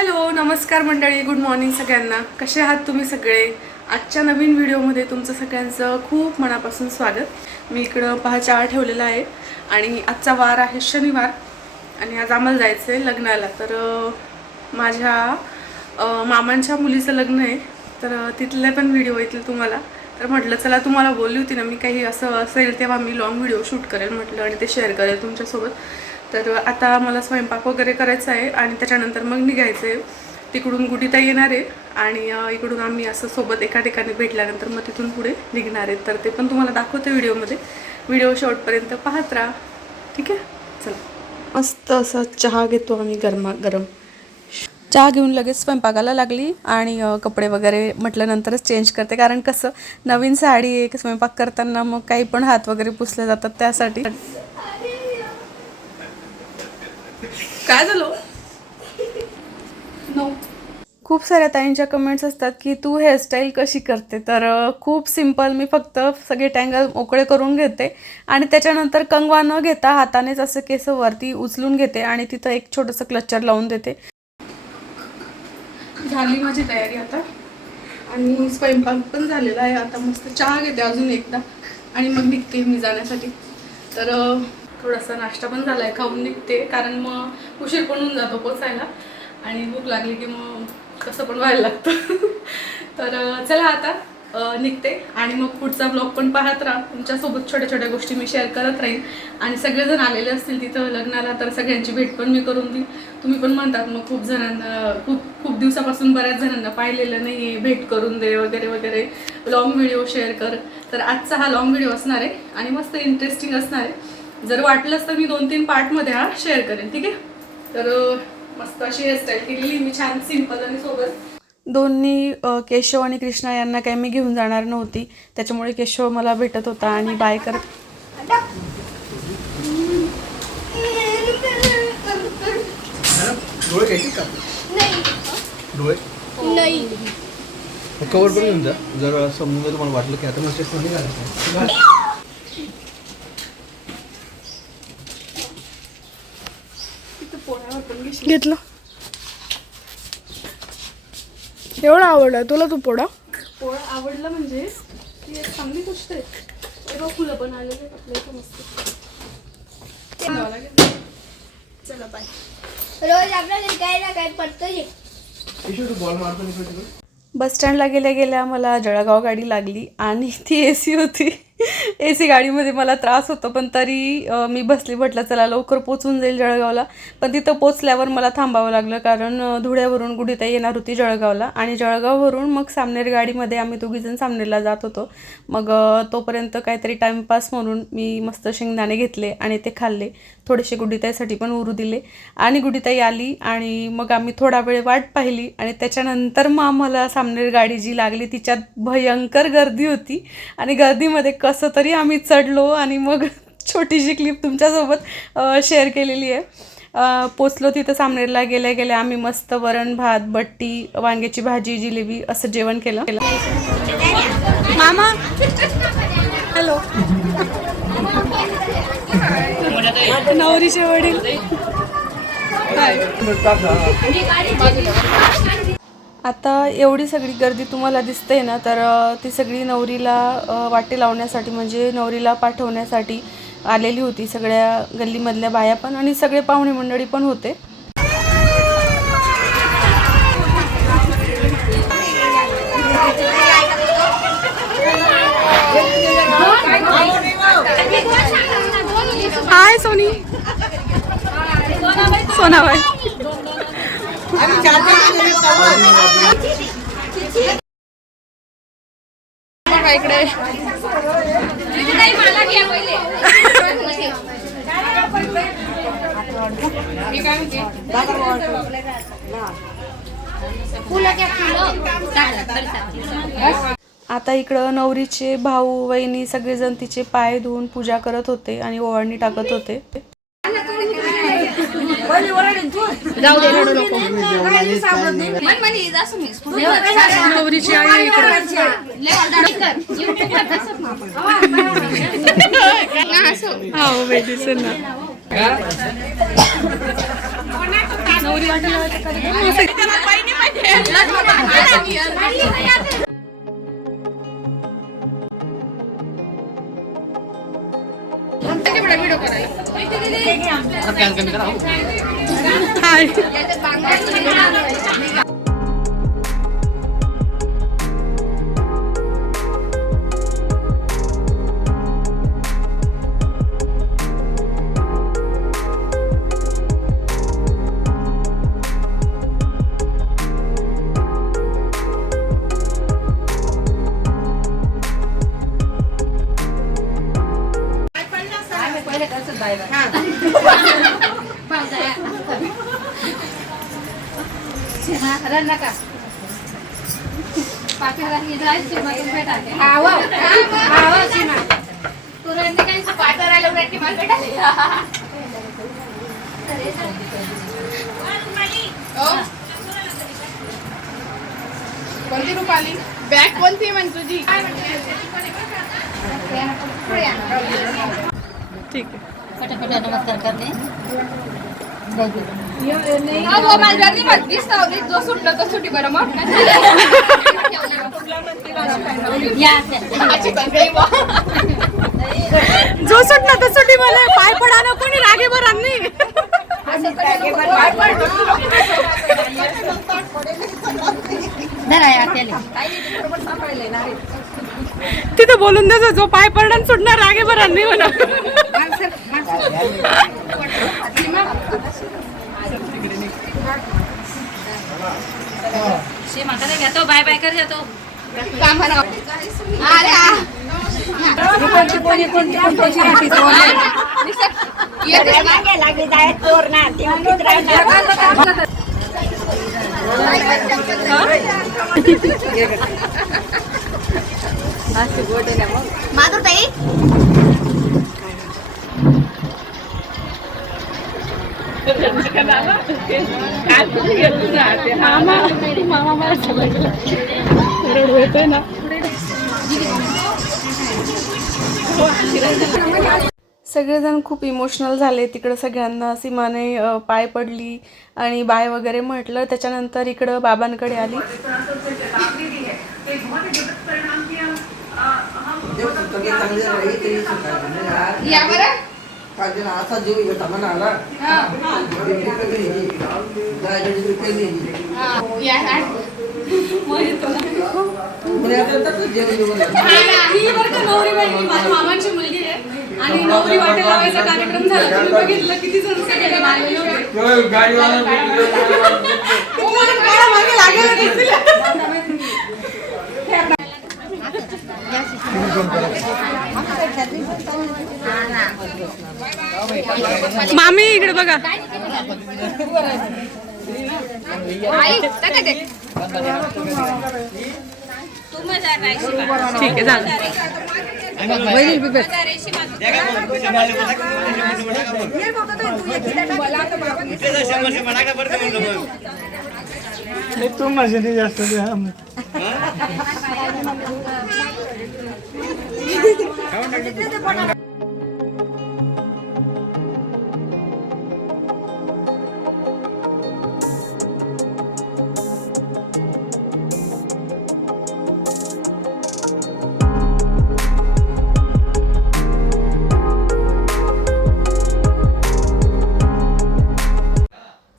Hello नमस्कार मंडळी, good morning सगळ्यांना. कसे आहात तुम्ही सगळे? आजच्या नवीन व्हिडिओमध्ये तुमचं सगळ्यांचं खूप मनापासून स्वागत. मी इकडं चहा ठेवलेला आहे आणि आजचा वार आहे शनिवार आणि आज आम्हाला जायचं आहे लग्नाला. तर माझ्या मामांच्या मुलीचं लग्न आहे, तर तिथले पण व्हिडिओ येतील तुम्हाला. तर म्हटलं चला, तुम्हाला बोलली होती ना मी काही असं असेल तेव्हा मी लॉंग व्हिडिओ शूट करेल म्हटलं आणि ते शेअर करेल तुमच्यासोबत. तर आता मला स्वयंपाक वगैरे करायचा आहे आणि त्याच्यानंतर मग निघायचं आहे. तिकडून गुडीताई येणार आहे आणि इकडून आम्ही असं सोबत एका ठिकाणी भेटल्यानंतर मग तिथून पुढे निघणार आहेत. तर ते पण तुम्हाला दाखवते व्हिडिओमध्ये. व्हिडिओ शेवटपर्यंत पाहत राहा, ठीक आहे? चला, मस्त असं चहा घेतो आम्ही गरमागरम. चहा घेऊन लगेच स्वयंपाकाला लागली आणि कपडे वगैरे म्हटलं नंतरच चेंज करते, कारण कसं नवीन साडी एक स्वयंपाक करताना मग काही पण हात वगैरे पुसले जातात त्यासाठी. काय झालं? नो. खूप साऱ्या ताईंच्या कमेंट्स असतात की तू हेअरस्टाईल कशी करते. तर खूप सिंपल, मी फक्त सगळे टँगल मोकळे करून घेते आणि त्याच्यानंतर कंगवा न घेता हातानेच असं केस वरती उचलून घेते आणि तिथं एक छोटंसं क्लचर लावून देते. झाली माझी तयारी आता आणि स्वयंपाक पण झालेला आहे. आता मस्त चहा घेते अजून एकदा आणि मग निघते मी जाण्यासाठी. तर थोडासा नाश्ता पण झाला आहे, खाऊन निघते, कारण मग उशीर पण होऊन जातो पोचायला आणि भूक लागली की मग कसं पण व्हायला लागतं. तर चला आता निघते आणि मग पुढचा ब्लॉग पण पाहत राहा. तुमच्यासोबत छोट्या छोट्या गोष्टी मी शेअर करत राहीन आणि सगळेजण आलेले असतील तिथं लग्नाला तर सगळ्यांची भेट पण मी करून देईन. तुम्ही पण म्हणतात मग खूप जणांना, खूप दिवसापासून बऱ्याच जणांना पाहिलेलं नाही आहे, भेट करून दे वगैरे वगैरे, लॉंग व्हिडिओ शेअर कर. तर आजचा हा लॉंग व्हिडिओ असणार आहे आणि मस्त इंटरेस्टिंग असणार आहे. जर वाटलंच तर मी 2-3 पार्टमध्ये हा शेअर करेन, ठीक आहे? तर मस्त अशी हेअरस्टाईल केलेली मी, छान सिंपल आणि सोबत. दोन्ही केशव आणि कृष्णा यांना काही मी घेऊन जाणार नव्हती, त्याच्यामुळे केशव मला भेटत होता आणि बाय करत. नाही कवर पण घेऊन जा, जर समजून तुम्हाला वाटलं की आता मस्त नाही घालायचं. घेतलं. एवढा आवडला तुला तो पोळा? पोळा आवडला म्हणजे ती एक चांगली गोष्ट आहे. तेव्हा फुलं पण आलेले आपल्या इथं मस्त. चला बाय. रोज आपल्याला काय ना काय पडतं. बॉल मारतो नाही. बस स्टँडला गेल्या गेल्या मला जळगाव गाडी लागली आणि ती AC होती. AC गाडीमध्ये मला त्रास होतो, पण तरी मी बसली, म्हटलं चला लवकर पोचून जाईल जळगावला. पण तिथं पोचल्यावर मला थांबावं लागलं, कारण धुळ्यावरून गुडीताई येणार होती जळगावला आणि जळगाववरून मग सामनेर गाडीमध्ये आम्ही दोघीजण सामनेरला जात होतो. मग तोपर्यंत काहीतरी टाईमपास म्हणून मी मस्त शेंगदाणे घेतले आणि ते खाल्ले. थोडेसे गुडीताईसाठी पण उरू दिले आणि गुडीताई आली आणि मग आम्ही थोडा वेळ वाट पाहिली आणि त्याच्यानंतर मग आम्हाला सामनेर गाडी जी लागली तिच्यात भयंकर गर्दी होती आणि गर्दीमध्ये कसं तरी आम्ही चढलो आणि मग छोटीशी क्लिप तुमच्यासोबत शेअर केलेली आहे. पोचलो तिथं सामनेरला. गेल्या गेल्या आम्ही मस्त वरण भात, बट्टी, वांग्याची भाजी, जिलेबी असं जेवण केलं. मामा हॅलो. नवरीचे वडील. आता एवढी सगळी गर्दी तुम्हाला दिसते ना, तर ती सगळी नवरीला वाटे लावण्यासाठी, म्हणजे नवरीला पाठवण्यासाठी आलेली होती. सगळ्या गल्लीमधल्या बाया पण आणि सगळे पाहुणे मंडळी पण होते. हाय सोनी, सोनाबाई. इकडे आता इकडं नवरीचे भाऊ वहिनी सगळेजण तिचे पाय धुवून पूजा करत होते आणि ओवाळणी टाकत होते. जाऊ दे, रडू नको. नवरीची आई इकडे. हो बेटी ना. नवरी कोणती रुपाली बॅग कोणती म्हण तुझी? ठीक आहे. नमस्कार करते जो सुटलं तर सुटी बरं मग जो सुटला तर सुटी मला पाय पडा ना कोणी रागे बरांनी तिथं बोलून द्यायचं जो पाय पडणार सुटणार रागे बरांनी म्हणा. घेतो बाय बाय कर जातो माधुरताई सगळेजण खूप इमोशनल झाले तिकडं. सगळ्यांना सीमाने पाय पडली आणि बाय वगैरे म्हटलं. त्याच्यानंतर इकडं बाबांकडे आली. असा जीव येता म्हणाला मामांची मुलगी आहे आणि नवरी वाटेल लावायचा कार्यक्रम झाला. तुम्ही बघितलं किती जण सगळे आलेले मामी इकडे बघा. ठीक आहे झालं. तू माझ्या जास्त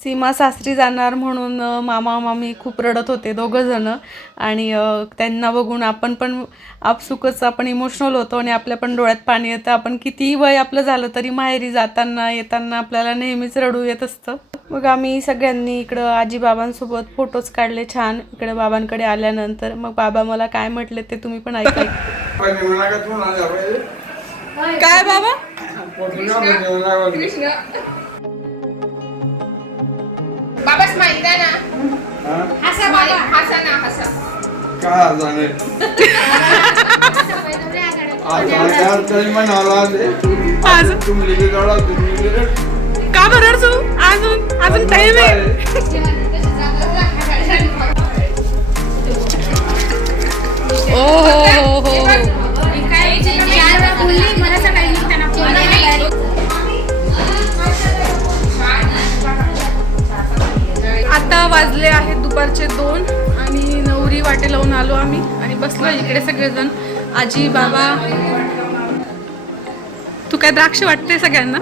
सीमा सासरी जाणार म्हणून मामा मामी खूप रडत होते दोघं जण. आणि त्यांना बघून आपण पण आपसुकच आपण इमोशनल होतो आणि आपल्या पण डोळ्यात पाणी येतं. आपण कितीही वय आपलं झालं तरी माहेरी जाताना येताना आपल्याला नेहमीच रडू येत असतं. मग आम्ही सगळ्यांनी इकडं आजी बाबांसोबत फोटोज काढले छान. इकडे बाबांकडे आल्यानंतर मग बाबा मला काय म्हटले ते तुम्ही पण ऐका. काय बाबा? बाबा स्माइल द्या ना. हसा बाबा, हसा ना, हसा. काय जाणे का बरं अजून अजून टाइम आहे. वाजले आहेत दुपारचे 2 आणि नवरी वाटे लावून आलो आम्ही आणि बसलो इकडे सगळेजण. आजी बाबा. तू काय द्राक्ष वाटते सगळ्यांना?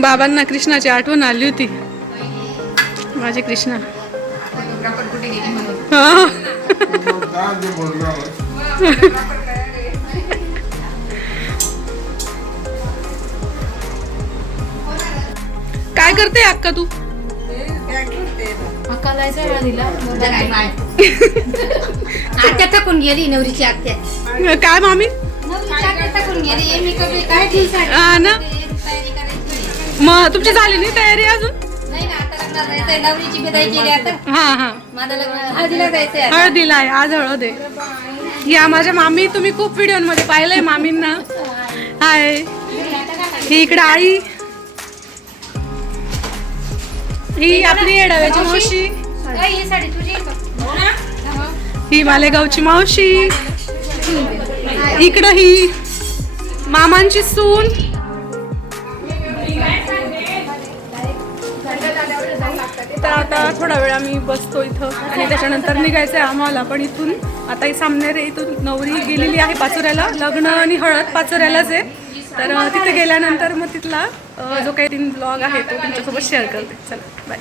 बाबांना कृष्णाची आठवण आली होती. माझे कृष्णा. कुठे गेली म्हणून. हा. काय करते अक्का तू? अक्का जायचं हळदीला. आत्या थकून गेली नवरीची आत्या. काय मामी? नवरीची आत्या थकून गेली. मी कधी काय दिवसाची हा ना. तयारी करायची. मग तुमची झाली नाही तयारी अजून? नाही ना, आता लग्नाला जायचंय. नवरीची बिदाई केली आता. हा हा. माझं लग्न हळदीला जायचंय आता. हळदीला आहे आज. हळद आहे. या माझ्या मामी. तुम्ही खूप व्हिडिओमध्ये पाहिलंय मामींना. हाय. ही इकडे आई. ही आपली येडाव्याची मावशी. काय ही साडी तुझी आहे का? ही मालेगावची मावशी. इकडं ही मामांची सून. तर आता थोडा वेळ आम्ही बसतो इथं आणि त्याच्यानंतर निघायचंय आम्हाला. पण इथून आता ही सामनेर इथून नवरी गेलेली आहे पाचोऱ्याला. लग्न आणि हळद पाचोऱ्यालाच आहे. तर तिथे गेल्यानंतर मग तिथला जो काही 3 ब्लॉग आहे तो तुमच्यासोबत शेअर करते. चला बाय.